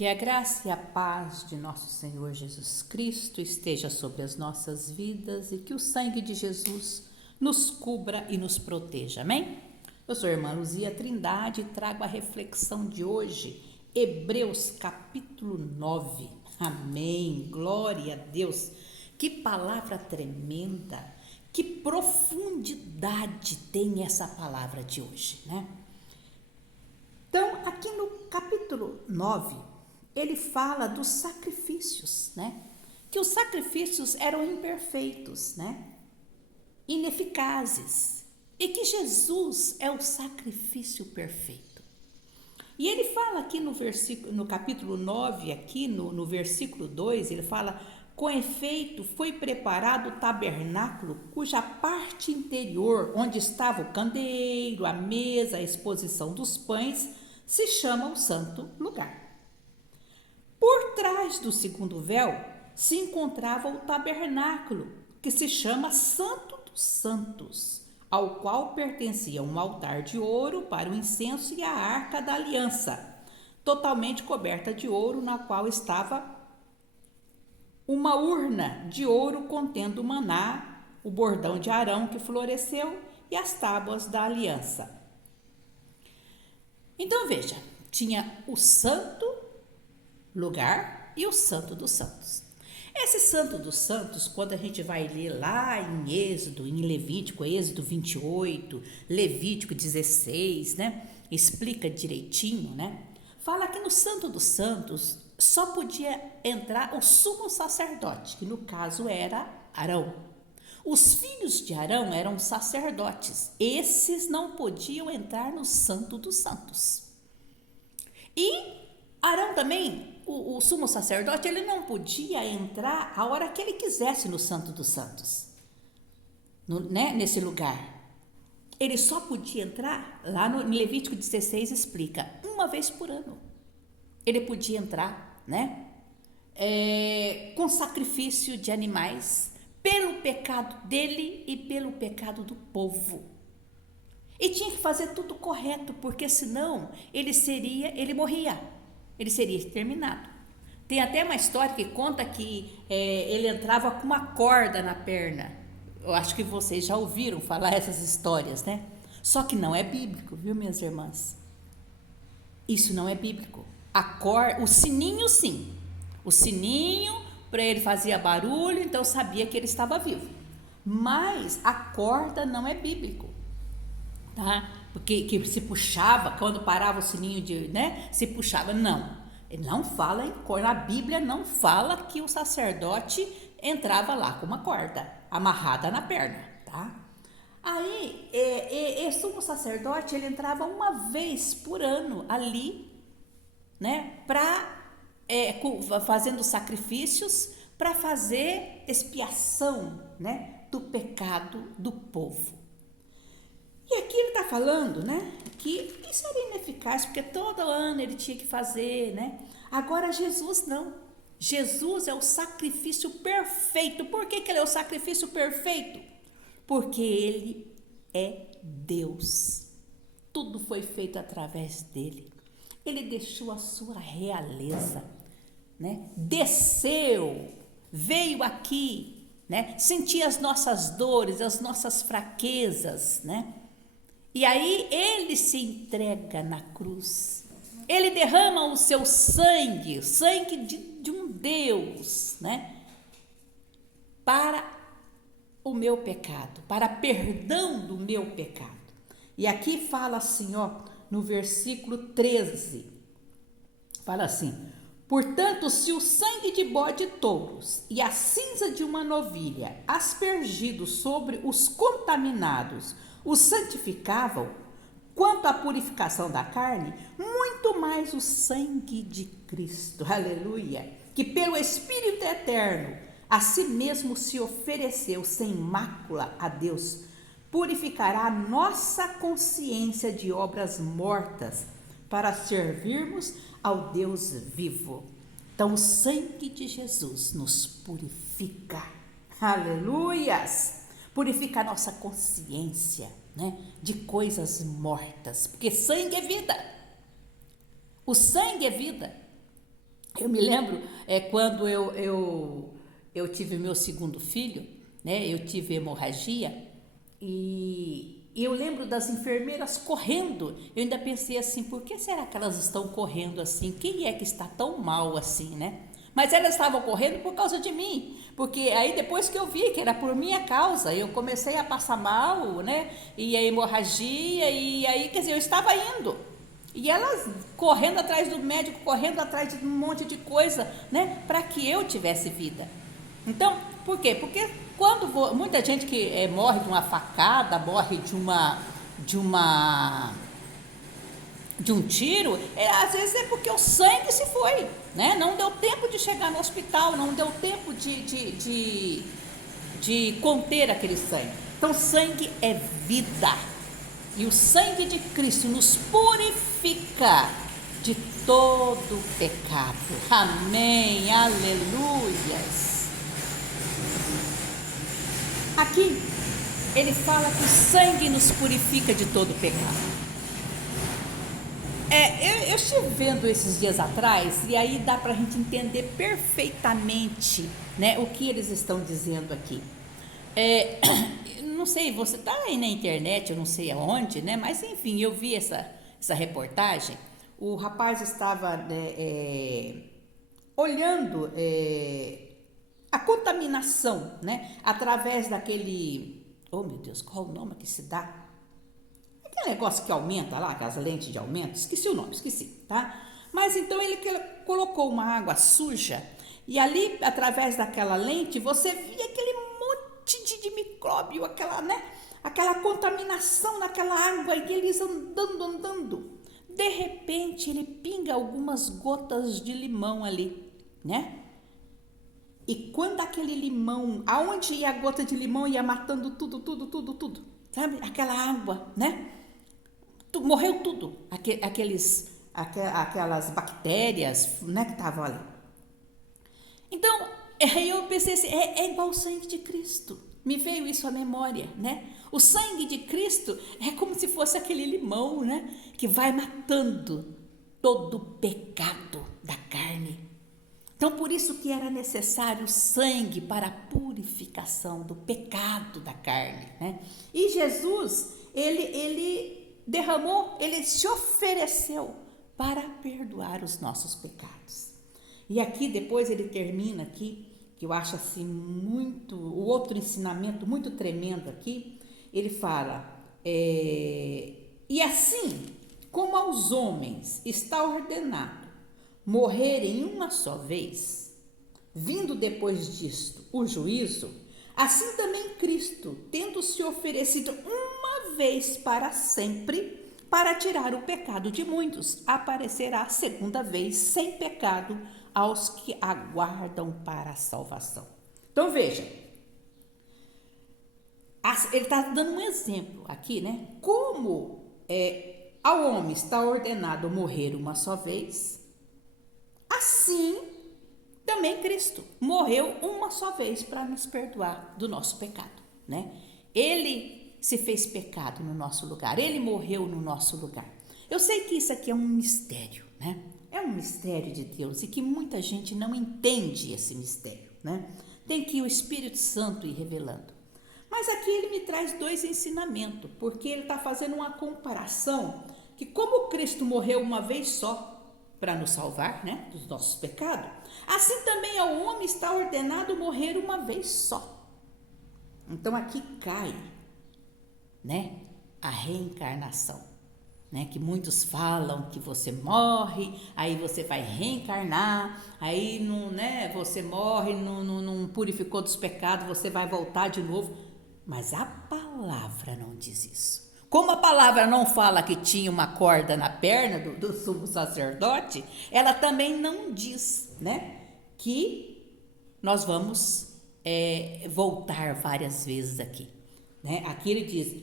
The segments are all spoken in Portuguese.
Que a graça e a paz de nosso Senhor Jesus Cristo esteja sobre as nossas vidas e que o sangue de Jesus nos cubra e nos proteja. Amém? Eu sou a irmã Luzia Trindade e trago a reflexão de hoje, Hebreus capítulo 9. Amém. Glória a Deus. Que palavra tremenda, que profundidade tem essa palavra de hoje, né? Então, aqui no capítulo 9, ele fala dos sacrifícios, né? Que os sacrifícios eram imperfeitos, né? Ineficazes. E que Jesus é o sacrifício perfeito. E ele fala aqui no capítulo 9, aqui no versículo 2, ele fala: com efeito, foi preparado o tabernáculo, cuja parte interior, onde estava o candeeiro, a mesa, a exposição dos pães, se chama o santo lugar. Por trás do segundo véu se encontrava o tabernáculo, que se chama Santo dos Santos, ao qual pertencia um altar de ouro para o incenso e a arca da aliança, totalmente coberta de ouro, na qual estava uma urna de ouro contendo o maná, o bordão de Arão que floresceu e as tábuas da aliança. Então veja, tinha o santo lugar e o santo dos santos. Esse santo dos santos, quando a gente vai ler lá em Êxodo, em Levítico, Êxodo 28, Levítico 16, né? Explica direitinho, né? Fala que no santo dos santos só podia entrar o sumo sacerdote, que no caso era Arão. Os filhos de Arão eram sacerdotes. Esses não podiam entrar no santo dos santos. E Arão também, o sumo sacerdote, ele não podia entrar a hora que ele quisesse no santo dos santos, nesse lugar. Ele só podia entrar, lá no Levítico 16 explica, uma vez por ano. Ele podia entrar, né? Com sacrifício de animais, pelo pecado dele e pelo pecado do povo. E tinha que fazer tudo correto, porque senão ele morria. Ele seria exterminado. Tem até uma história que conta que ele entrava com uma corda na perna. Eu acho que vocês já ouviram falar essas histórias, né? Só que não é bíblico, viu, minhas irmãs? Isso não é bíblico. O sininho, sim. O sininho, para ele fazia barulho, então sabia que ele estava vivo. Mas a corda não é bíblico, tá? Porque que se puxava, quando parava o sininho se puxava, não. Ele não fala em corda, a Bíblia não fala que o sacerdote entrava lá com uma corda amarrada na perna, tá? Aí, esse sumo sacerdote, ele entrava uma vez por ano ali, né, fazendo sacrifícios para fazer expiação, né, do pecado do povo. E aqui ele está falando, né, que isso era ineficaz, porque todo ano ele tinha que fazer, né? Agora Jesus não. Jesus é o sacrifício perfeito. Por que ele é o sacrifício perfeito? Porque ele é Deus. Tudo foi feito através dele. Ele deixou a sua realeza, né? Desceu, veio aqui, né? Sentiu as nossas dores, as nossas fraquezas, né? E aí ele se entrega na cruz. Ele derrama o seu sangue, o sangue de um Deus, né? Para o meu pecado, para perdão do meu pecado. E aqui fala assim, ó, no versículo 13, fala assim: portanto, se o sangue de bode e touros e a cinza de uma novilha aspergidos sobre os contaminados os santificavam, quanto à purificação da carne, muito mais o sangue de Cristo, aleluia, que pelo Espírito eterno a si mesmo se ofereceu sem mácula a Deus, purificará a nossa consciência de obras mortas para servirmos ao Deus vivo. Então o sangue de Jesus nos purifica, aleluias, purifica a nossa consciência, né, de coisas mortas, porque sangue é vida, o sangue é vida. Eu me lembro quando eu tive meu segundo filho, né? Eu tive hemorragia e eu lembro das enfermeiras correndo. Eu ainda pensei assim, por que será que elas estão correndo assim? Quem é que está tão mal assim, né? Mas elas estavam correndo por causa de mim, porque aí depois que eu vi que era por minha causa, eu comecei a passar mal, né? E a hemorragia, e aí, quer dizer, eu estava indo. E elas correndo atrás do médico, correndo atrás de um monte de coisa, né? Para que eu tivesse vida. Então, por quê? Porque muita gente que morre de uma facada, morre de uma de um tiro, às vezes é porque o sangue se foi, né? Não deu tempo de chegar no hospital, não deu tempo de conter aquele sangue. Então, sangue é vida. E o sangue de Cristo nos purifica de todo pecado. Amém, aleluias. Aqui, ele fala que o sangue nos purifica de todo pecado. Eu estive vendo esses dias atrás e aí dá para a gente entender perfeitamente, né, o que eles estão dizendo aqui. Não sei, você está aí na internet, eu não sei aonde, né, mas enfim, eu vi essa reportagem. O rapaz estava olhando a contaminação, né, através daquele, oh meu Deus, qual o nome que se dá? Aquele negócio que aumenta lá, aquelas lentes de aumento, esqueci o nome, tá? Mas então ele colocou uma água suja e ali, através daquela lente, você via aquele monte de micróbio, aquela contaminação naquela água e eles andando. De repente, ele pinga algumas gotas de limão ali, né? E quando aquele limão, aonde ia a gota de limão, ia matando tudo, sabe? Aquela água, né? Morreu tudo, aquelas bactérias, né, que estavam ali. Então, aí eu pensei assim, é igual o sangue de Cristo. Me veio isso à memória, né? O sangue de Cristo é como se fosse aquele limão, né, que vai matando todo o pecado da carne. Então, por isso que era necessário sangue para a purificação do pecado da carne, né? E Jesus, ele derramou, ele se ofereceu para perdoar os nossos pecados. E aqui depois ele termina aqui, que eu acho assim o outro ensinamento muito tremendo aqui, ele fala, e assim como aos homens está ordenado morrerem uma só vez, vindo depois disto o juízo, assim também Cristo, tendo se oferecido uma vez para sempre, para tirar o pecado de muitos, aparecerá a segunda vez sem pecado aos que aguardam para a salvação. Então veja, ele está dando um exemplo aqui, né? Como ao homem está ordenado morrer uma só vez, assim também Cristo morreu uma só vez para nos perdoar do nosso pecado, né? Ele se fez pecado no nosso lugar, ele morreu no nosso lugar. Eu sei que isso aqui é um mistério, né? É um mistério de Deus e que muita gente não entende esse mistério, né? Tem que o Espírito Santo ir revelando. Mas aqui ele me traz dois ensinamentos, porque ele está fazendo uma comparação que como Cristo morreu uma vez só para nos salvar, né, dos nossos pecados, assim também ao homem está ordenado morrer uma vez só. Então aqui cai, né, a reencarnação, né, que muitos falam que você morre, aí você vai reencarnar, aí não, né, você morre, não purificou dos pecados, você vai voltar de novo. Mas a palavra não diz isso. Como a palavra não fala que tinha uma corda na perna do sumo sacerdote, ela também não diz, né, que nós vamos voltar várias vezes aqui, né? Aqui ele diz,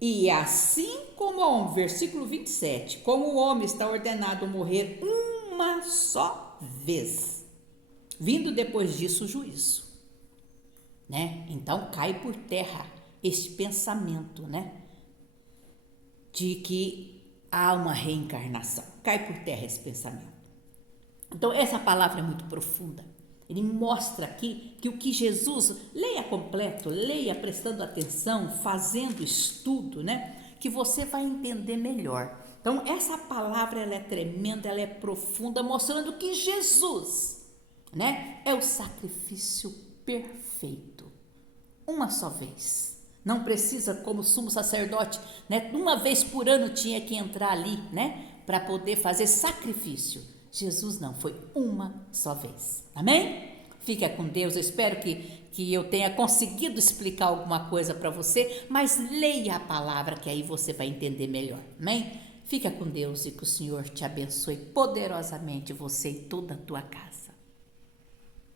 e assim como o homem, versículo 27, como o homem está ordenado a morrer uma só vez, vindo depois disso o juízo, né? Então cai por terra este pensamento, né, de que há uma reencarnação. Cai por terra esse pensamento. Então, essa palavra é muito profunda. Ele mostra aqui que o que Jesus, leia completo, leia prestando atenção, fazendo estudo, né? Que você vai entender melhor. Então, essa palavra ela é tremenda, ela é profunda, mostrando que Jesus, né, é o sacrifício perfeito. Uma só vez. Não precisa, como sumo sacerdote, né, uma vez por ano tinha que entrar ali, né, para poder fazer sacrifício. Jesus não, foi uma só vez. Amém? Fica com Deus. Eu espero que eu tenha conseguido explicar alguma coisa para você, mas leia a palavra que aí você vai entender melhor. Amém? Fica com Deus e que o Senhor te abençoe poderosamente, você e toda a tua casa.